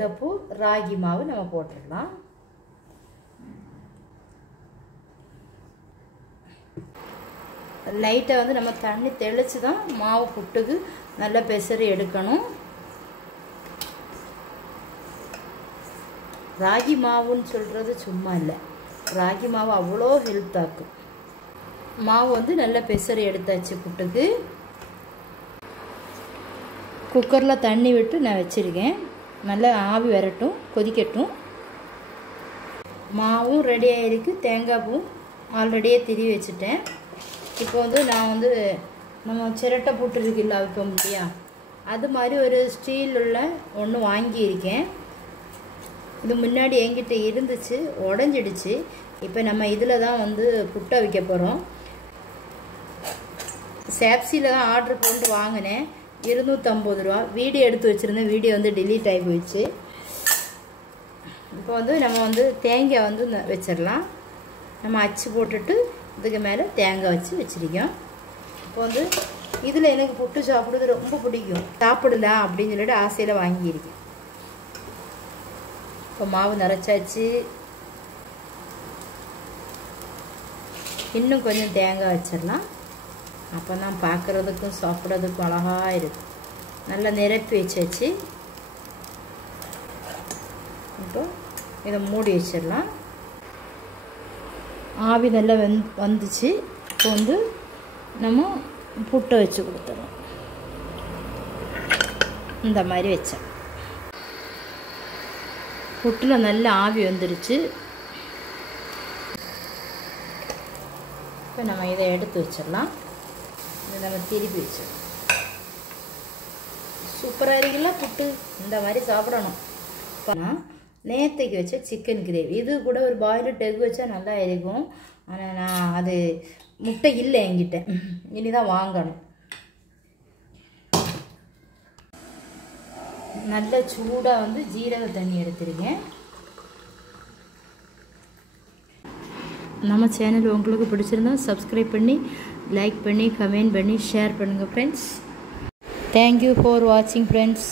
Cup ragi மாவு நம்ம போட்டுடலாம். லைட்டாக வந்து நம்ம தண்ணி தெளித்து தான் மாவு புட்டுக்கு நல்லா பெசரி எடுக்கணும். ராகி மாவுன்னு சொல்கிறது சும்மா இல்லை, ராகி மாவு அவ்வளோ ஹெல்த்தாக்கும். மாவு வந்து நல்லா பெசரி எடுத்தாச்சு புட்டுக்கு. குக்கரில் தண்ணி விட்டு நான் வச்சுருக்கேன். நல்லா ஆவி வரட்டும், கொதிக்கட்டும். மாவும் ரெடியாக இருக்குது, தேங்காய் பூவும் ஆல்ரெடியே திரி வச்சுட்டேன். இப்போ வந்து நான் வந்து நம்ம சிரட்டை புட்டு இருக்குல்ல வைப்ப முடியா, அது மாதிரி ஒரு ஸ்டீல் உள்ள ஒன்று வாங்கியிருக்கேன். இது முன்னாடி என்கிட்ட இருந்துச்சு, உடஞ்சிடுச்சு. இப்போ நம்ம இதில் தான் வந்து புட்டை வைக்க போகிறோம். சாப்ஸியில் தான் ஆர்டர் போட்டு வாங்கினேன், 250 ரூபா. வீடியோ எடுத்து வச்சுருந்தேன், வீடியோ வந்து டிலீட் ஆகி போயிடுச்சு. இப்போ வந்து நம்ம வந்து தேங்காய் வந்து வச்சிடலாம். நம்ம அச்சு போட்டுட்டு இதுக்கு மேலே தேங்காய் வச்சுருக்கோம். இப்போ வந்து இதில் எனக்கு புட்டு சாப்பிடுறது ரொம்ப பிடிக்கும், சாப்பிடலாம் அப்படின்னு சொல்லிட்டு ஆசையில் வாங்கியிருக்கேன். இப்போ மாவு நிறச்சாச்சு. இன்னும் கொஞ்சம் தேங்காய் வச்சிடலாம், அப்போ தான் பார்க்குறதுக்கும் சாப்பிட்றதுக்கும் அழகாக இருக்கும். நல்லா நிரப்பி வச்சாச்சு. இப்போ இதை மூடி வச்சிடலாம். ஆவி நல்லா வந்துச்சு. இப்போ வந்து நம்ம புட்டை வச்சு கொடுத்துடலாம். இந்த மாதிரி வச்சேன். புட்டில் நல்ல ஆவி வந்துருச்சு. இப்போ நம்ம இதை எடுத்து வச்சிடலாம். இதை நம்ம திருப்பி வச்சிடலாம். சூப்பராக இருக்குல்ல புட்டு, இந்த மாதிரி சாப்பிடணும். நேற்றுக்கு வச்ச சிக்கன் கிரேவி, இது கூட ஒரு பாயில்டு எக் வச்சா நல்லா இருக்கும். ஆனால் நான் அது முட்டை இல்லை என்கிட்ட, இனி தான் வாங்கணும். நல்ல சூடாக வந்து ஜீரக தண்ணி எடுத்துருக்கேன். நம்ம சேனல் உங்களுக்கு பிடிச்சிருந்தா சப்ஸ்கிரைப் பண்ணி, லைக் பண்ணி, கமெண்ட் பண்ணி, ஷேர் பண்ணுங்கள் ஃப்ரெண்ட்ஸ். தேங்க்யூ ஃபார் வாட்சிங் ஃப்ரெண்ட்ஸ்.